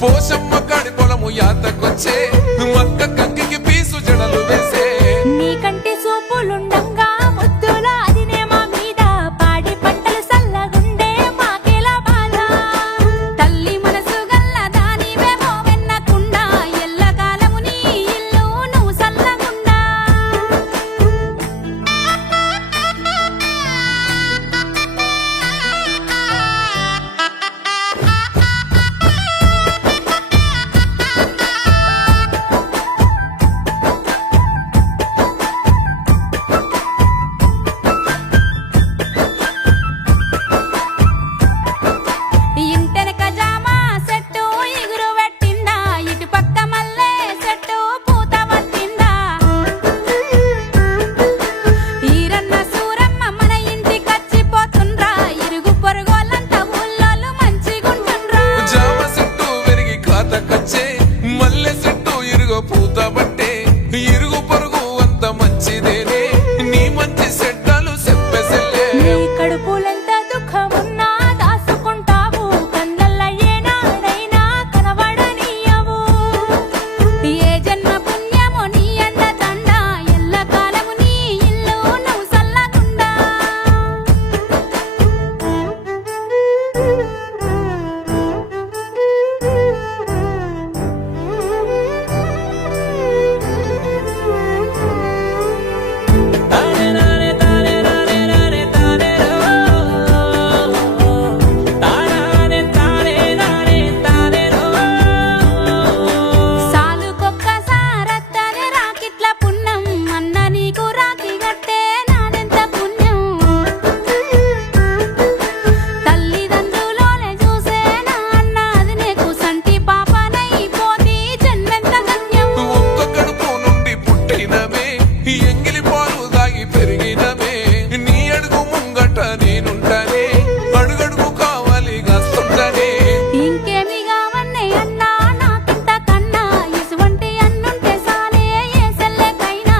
పోషమ్మ కాడి పొలము యాతకొచ్చే మక్క కంకికి పీసు జడలు వేసే నీ కంటి సూపులుండంగా ముద్దుల అదినే మా మీద పాడి పంటలు సల్లగుండే మాకేలా బాధ తల్లి మనసు గల్ల దానివేమో వెన్నకుండా ఎల్లకాలము నీ ఇల్లు నువ్వు సల్లగుండా మల్లె చెట్టు ఇరుగో పూత బట్టే ఇరుగు పొరుగు అంత మంచిదేనే నీ మంచి చెడ్డలు చెప్పెసెల్లే కడుపులంత దుఃఖమున్నా దాసుకుంటావు కన్నల్ల ఏనాడైనా కనబడనీయవు ఏ జన్మ పుణ్యమో నీ అండ దండ ఎల్లకాలము నీ ఇల్లు నువ్వు సల్లగుండా ఎంగిలి పాలు దాగి పెరిగినమే నీ అడుగు ముంగట నేనుంటానే అడుగడుగు కావాలి గస్తుంటానే ఇంకేమి కావన్నే అన్నా నాకింత కన్నా ఇసువంటి అన్నుంటే సాలే ఏ సెల్లెకైనా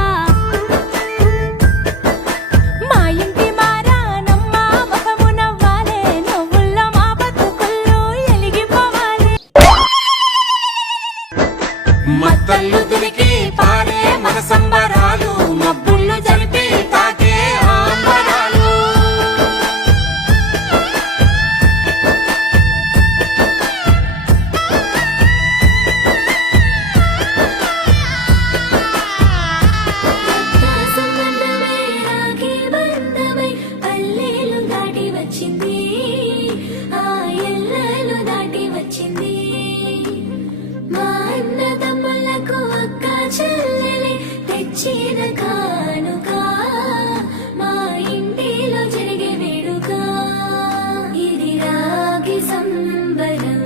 మా ఇంటి మారానమ్మ ముఖము నవ్వాలే నువ్వుల్లో మా బతుకుల్లో ఎలిగిపోవాలి మత్తళ్ళు దురికి పారే మన సంబరాలు మబ్బుళ్ళు జరిపి తాకే ఆంబరాలు సంబంధమై రాఖీ బంధమై పల్లెలు దాటి వచ్చింది ఆ ఎల్లలు దాటి వచ్చింది మా అన్నదమ్ములకు అక్క చెల్లెలి తెచ్చిన కానుక మా ఇంటిలో జరిగే వేడుక ఇది రాగి సంబరం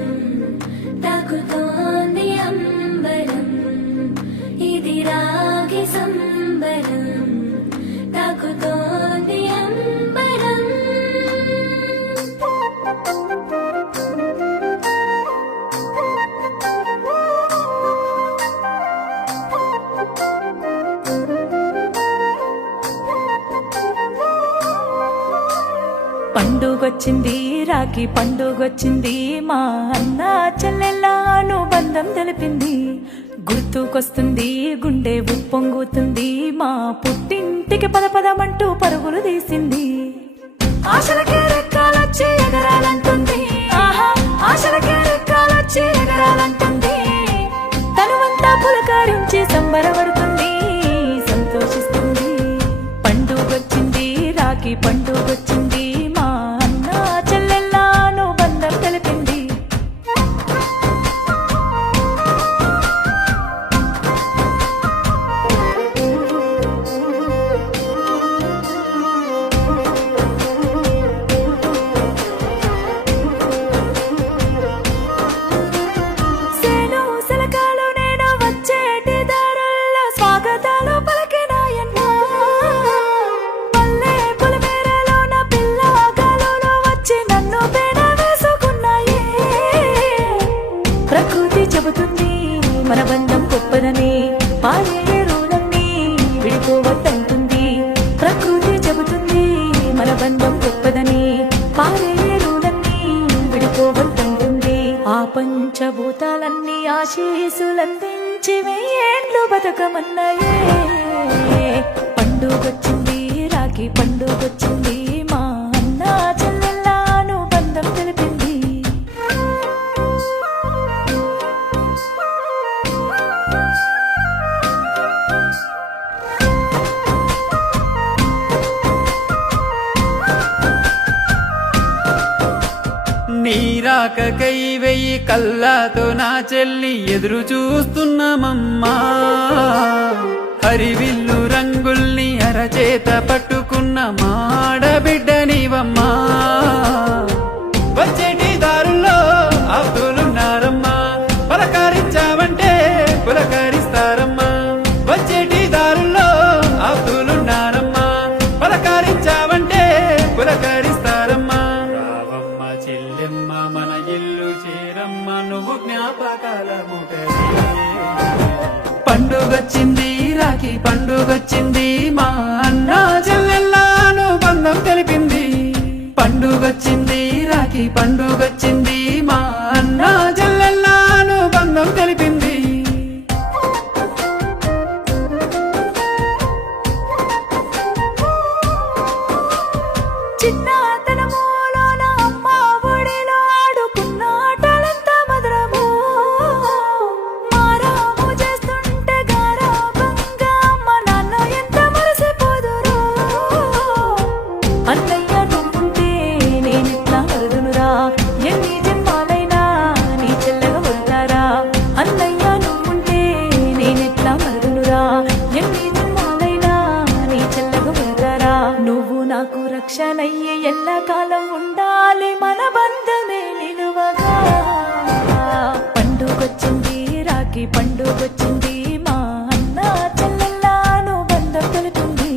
తాకుతోంది అంబరం ఇది రాగి సంబరం తాకుతోంది అంబరం పండుగొచ్చింది రాఖీ పండుగొచ్చింది మా అన్న చెల్లెళ్ళ అనుబంధం తెలిపింది గుర్తుకొస్తుంది గుండె ఉప్పొంగుతుంది మా పుట్టింటికి పదపదమంటూ పరుగులు తీసింది ఆశలకే రెక్కాలొచ్చి ఎగరాలంటుంది ఆహా ఆశలకే రెక్కాలొచ్చి ఎగరాలంటుంది తనువంతా పులకరించి సంబరపడుతుంది సంతోషిస్తుంది పండుగొచ్చింది రాఖీ పండుగొచ్చింది మా అన్న చెల్లెళ్ళ అనుబంధం తెలిపింది సేను సెలకాలు నేను వచ్చేటి దారుల్లో స్వాగతాలు పలికినాయన్నా పల్లె పొలిమేరలోన పిల్లగాలులు వచ్చి నన్ను పేడ వేసుకున్నాయే ప్రకృతి చెబుతుంది మన బంధం గొప్పదని పాడే రూలన్నీ విడిపోవద్దంటుంది ప్రకృతి చెబుతుంది మన బంధం గొప్పదని పాడే రూలన్నీ విడిపోవద్దంటుంది ఆ పంచభూతాలన్నీ ఆశీసులందించి వెయ్యేండ్లు బతకమన్నాయే పండుగొచ్చింది రాఖీ పండుగొచ్చింది మా అన్న చెల్లెళ్ళ అనుబంధం తెలిపింది నీరాకకై వెయ్యి కళ్ళతో నా చెల్లి ఎదురు చూస్తున్నామమ్మా హరివిల్లు రంగుల్ని అరచేత పట్టుకున్న మాడబిడ్డనివమ్మా వచ్చేటి దారుల్లో ఆప్తులున్నారమ్మా పలకరించావంటే పులకరిస్తారమ్మా వచ్చేటి దారుల్లో ఆప్తులున్నారమ్మా పలకరించావంటే పులకరిస్తారమ్మా రావమ్మ చెల్లెమ్మ మన ఇల్లు చేరమ్మ నువ్వు జ్ఞాపకాల పండుగొచ్చింది రాఖీ పండుగొచ్చింది మా అన్న చెల్లెళ్ళ అనుబంధం తెలిపింది పండుగొచ్చింది రాఖీ పండుగొచ్చింది మా అన్న చెల్లెళ్ళ అనుబంధం తెలిపింది చిన్నతనములోన అమ్మ ఒడిలో ఆడుకున్న ఆటలంతా మధురము మారాము చేస్తుంటే గారాబంగా అమ్మ నాన్న ఎంత మరసిపోదురు అన్నయ్య నువ్వుంటే నేనిట్లా మరుదునురా ఎన్ని జన్మాలైనా నీ చెల్లెగా వరుతారా అన్నయ్య నువ్వుంటే నేనిట్లా మరుదునురా ఎన్ని జన్మాలైనా నీ చెల్లెగా వరుతారా నువ్వు నాకు రక్షణయ్యే ఎల్లకాలం ఉండాలి మన బంధమే నిలువగా పండుగొచ్చింది రాఖీ పండుగొచ్చింది మా అన్న చెల్లెళ్ళ అనుబంధం తెలిపింది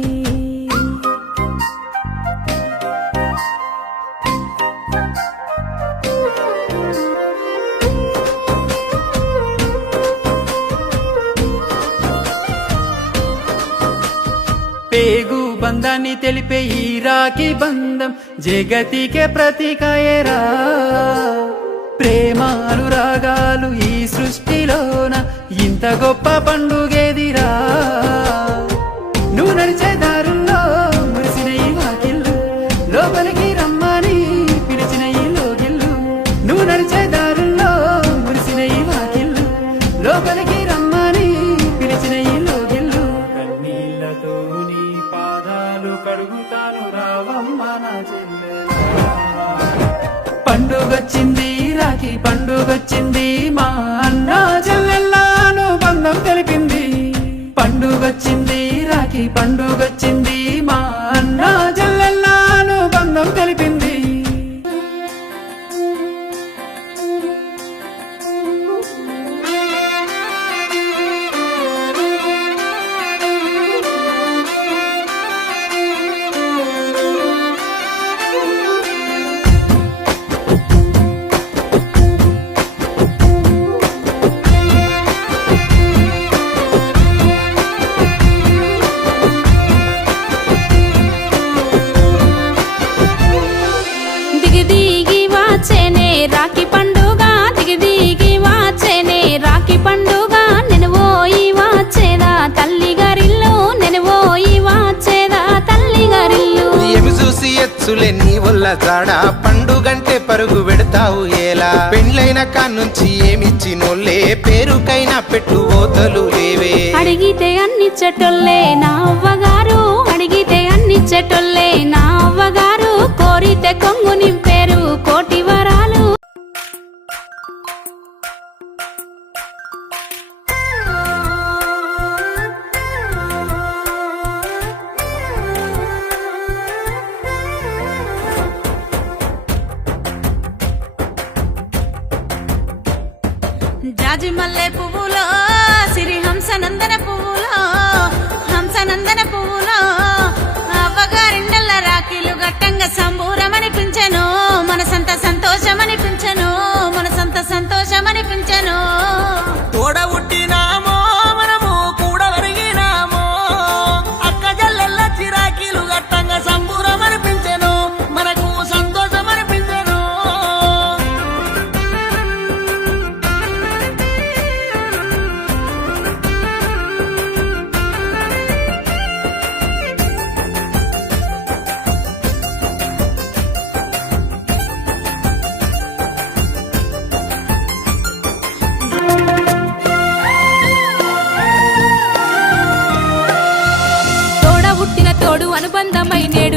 పేగు బంధాన్ని తెలిపే ఈ రాఖీ బంధం జగతికే ప్రతీకయేరా ప్రేమ అనురాగాలు ఈ సృష్టిలోన ఇంత గొప్ప పండుగేదిరా నువ్వు నడిచే దారుల్లో మురిసిన ఈ వాకిళ్ళు లోపలికి రమ్మని పిలిచిన ఈ లోగిళ్ళు నువ్వు నడిచే దారుల్లో మురిసిన ఈ వాకిళ్ళు లోపలికి రమ్మని పిలిచిన ఈ లోగిళ్ళు కన్నీళ్లతో నీ పాదాలు కడుగుతాను రావమ్మ నా చెల్లెలా పండుగొచ్చింది రాఖీ పండుగొచ్చింది మా అన్న చెల్లెళ్ళ అనుబంధం తెలిపింది పండుగొచ్చింది రాఖీ పండుగొచ్చింది మా అన్న చెల్లెళ్ళ అనుబంధం తెలిపింది ఖర్చులెన్ని వల్ల జాడా పండుగంటే పరుగు పెడతావు ఏలా పెండ్లైన కాన్నుంచి ఏమిచ్చినోళ్ళే పేరుకైనా పెట్టుబోతలు లేవే అడిగితే అన్నిచ్చటోళ్ళే నా అవ్వగారు అడిగితే అన్నిచ్చటోళ్ళే నా అవ్వగారు కోరితే కొంగు నింపేరు కోటి వరాలు జాజి మల్లె పువ్వులో సిరి హంసనందన పువ్వులో హంసనందన పువ్వులో అవ్వగారిండల్ల రాఖీలు గట్టంగా సంబూరమనిపించెను మనసంత సంతోషమనిపించెను మనసంత సంతోషమనిపించెను తోడ పుట్టినామో మనము కూడా వరిగినామో అక్క జల్లెల్ల చిరాకీలు గట్టంగా సంబూరం అనిపించెను మనకు సంతోషం అనిపించెను తోడ పుట్టిన తోడు అనుబంధమై నేడు